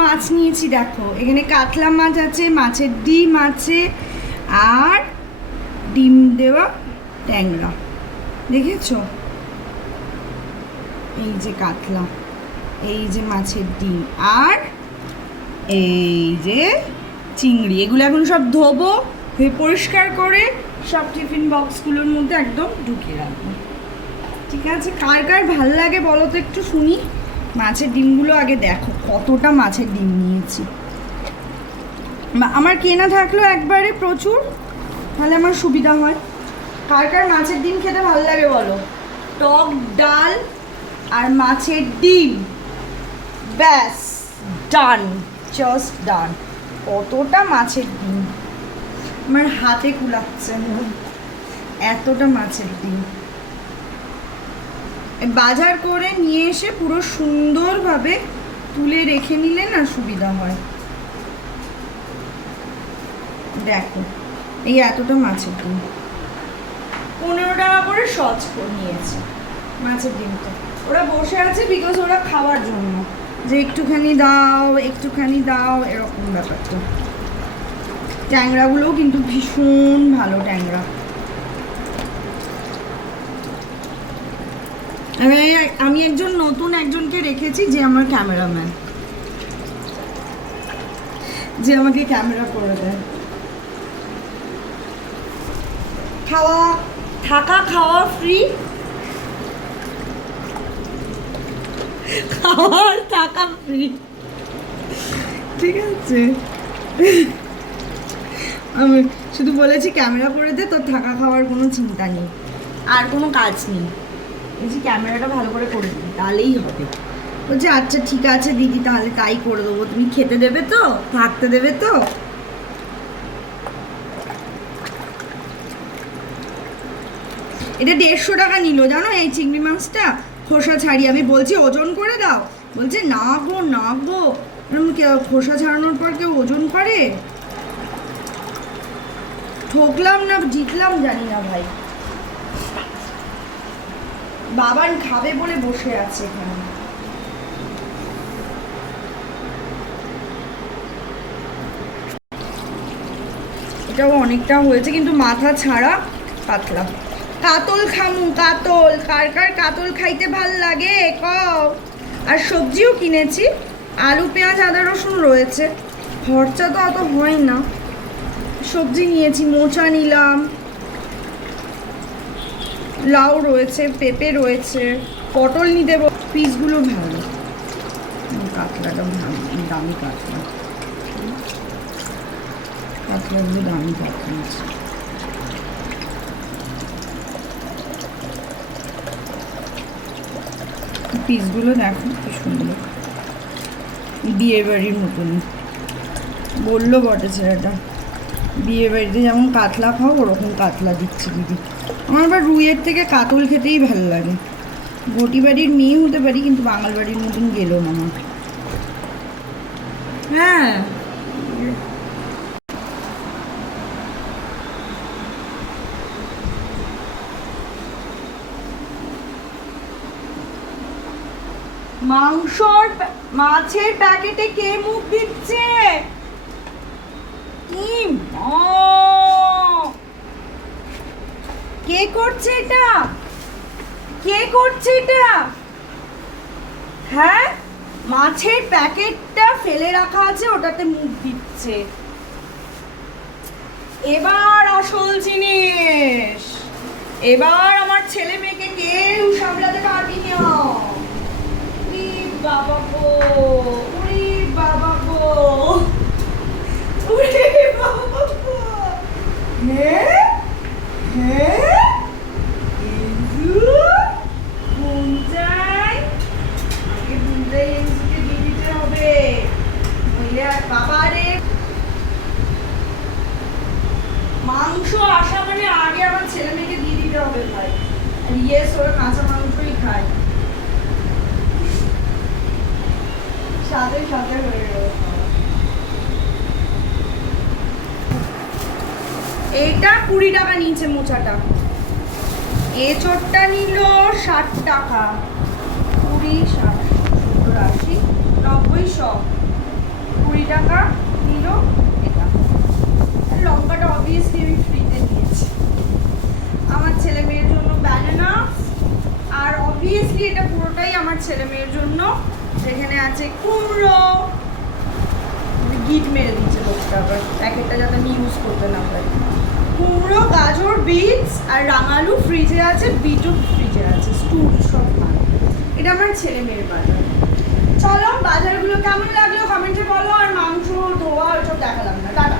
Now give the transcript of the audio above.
মাছ নিয়েছি দেখো, এখানে কাতলা মাছ আছে, মাছের ডিম আছে, আর ডিম দেওয়া ট্যাংরা। দেখেছো? এই যে কাতলা, এই যে মাছের ডিম, আর এই যে চিংড়ি। এগুলো এখন সব ধোবো, পরিষ্কার করে সব টিফিন বক্সগুলোর মধ্যে একদম ঢুকিয়ে রাখবো। ঠিক আছে, কার কার ভাল লাগে বলো তো একটু শুনি। মাছের ডিমগুলো আগে দেখো, কতটা মাছের ডিম নিয়েছি। আমার কেনা থাকলেও একবারে প্রচুর, তাহলে আমার সুবিধা হয়। কার কার মাছের ডিম খেতে ভালো লাগে বলো? টক ডাল আর মাছের ডিম, ব্যাস ডান, জাস্ট ডান। কতটা মাছের ডিম, আমার হাতে কুলাচ্ছে এতটা মাছের ডিম। বাজার করে নিয়ে এসে পুরো সুন্দরভাবে তুলে রেখে নিলে না সুবিধা হয়। দেখো, এই এতটা মাছের ডিম 15 টাকা করে সচ করে নিয়েছে মাছের ডিমটা। ওরা বসে আছে বিকজ ওরা খাওয়ার জন্য, যে একটুখানি দাও একটুখানি দাও, এরকম ব্যাপারটা। ট্যাংরাগুলোও কিন্তু ভীষণ ভালো ট্যাংরা। আমি একজন নতুন একজনকে রেখেছি, যে আমার ক্যামেরাম্যান, যে আমাকে ক্যামেরা করে দেয়। খাওয়া থাকা খাওয়া ফ্রি, খাওয়ার টাকা ফ্রি। ঠিক আছে, আমি শুধু বলেছি ক্যামেরা করে দে, তোর থাকা খাওয়ার কোনো চিন্তা নেই, আর কোনো কাজ নেই। বলছি ক্যামেরাটা ভালো করে দিই, তাহলেই হবে। বলছে আচ্ছা ঠিক আছে দিদি, তাহলে তাই করে দেবো। তুমি খেতে দেবে তো, থাকতে দেবে তো। এটা 150 টাকা নিল জানো, এই চিংড়ি মাছটা খোসা ছাড়িয়ে। আমি বলছি ওজন করে দাও, বলছে না গো না গো, খোসা ছাড়ানোর পর কেউ ওজন করে? ঠকলাম না জিতলাম জানি না ভাই। বাবান খাবে বলে বসে আছে এখানে। এটাও অনেকটা হয়েছে, কিন্তু মাথা ছাড়া পাতলা। কাতল খামু, কাতল। কার কার কাতল খাইতে ভাল লাগে কও। আর সবজিও কিনেছি, আলু পেঁয়াজ আদা রসুন রয়েছে, খরচা তো অত হয় না। সবজি নিয়েছি, মোচা নিলাম, লাউ রয়েছে, পেঁপে রয়েছে, পটল নিতে। পিসগুলো ভালো, কাতলাটাও দামি কাতলা, কাতলাগুলো দামি কাতলা আছে। পিসগুলো দেখো কি সুন্দর, বিয়ে বাড়ির মতনই। বললো বটে ছেলেটা, বিয়ে বাড়িতে যেমন কাতলা খাও ওরকম কাতলা দিচ্ছে দিদি। আমার আবার রুইয়ের থেকে কাতল খেতেই ভালো লাগে। ঘটি বাড়ির মেয়ে হতে পারি, কিন্তু বাঙাল বাড়ির মতন গেল না আমার। হ্যাঁ, মাছের প্যাকেটে কে মুখ দিচ্ছে? কে করছে এটা? কে করছে এটা? হ্যাঁ, মাছের প্যাকেটটা ফেলে রাখা আছে, ওটাতে মুখ দিচ্ছে। এবার আসল জিনিস, এবার আমার ছেলে মেয়েকে কেউ সামলাতে পারবি না। বাবা গো, ওরে বাবা গো, ওরে বাবা গো। হ্যাঁ হ্যাঁ, বুনজাই, আগে বুনজাই এনজুকে দিয়ে দিতে হবে, নইলে বাবা রে। মাংস আসা মানে আগে আমার ছেলে মেয়েকে দিয়ে দিতে হবে ভাই। আর ইয়েস, ওরা কাঁচা মাংসই খায়, সাথে সাথে হয়ে গেল। এইটা 20 টাকা নিয়েছে মোচাটা, এঁচোড়টা নিল 60 টাকা, 20, 60, 70, 80, 90, 100। টাকা নিল এটা। লঙ্কাটা অবভিয়াসলি আমি ফ্রিতে নিয়েছি। আমার ছেলে মেয়ের জন্য ব্যানানা, আর অবভিয়াসলি এটা পুরোটাই আমার ছেলে মেয়ের জন্য। যেখানে আছে কুমড়ো, গিট মেরে দিচ্ছে লোকটা, আবার প্যাকেটটা যাতে আমি ইউজ করতে না পারি। কুমড়ো, গাজর, বিটস আর রাঙালু ফ্রিজে আছে, বিটও ফ্রিজে আছে, স্টুল সব ভালো। এটা আমার ছেলে মেয়ের বাজার। চলো বাজারগুলো কেমন লাগলো কমেন্টে বলো, আর মাংস ধোয়া ওইসব দেখালাম না, টাটা।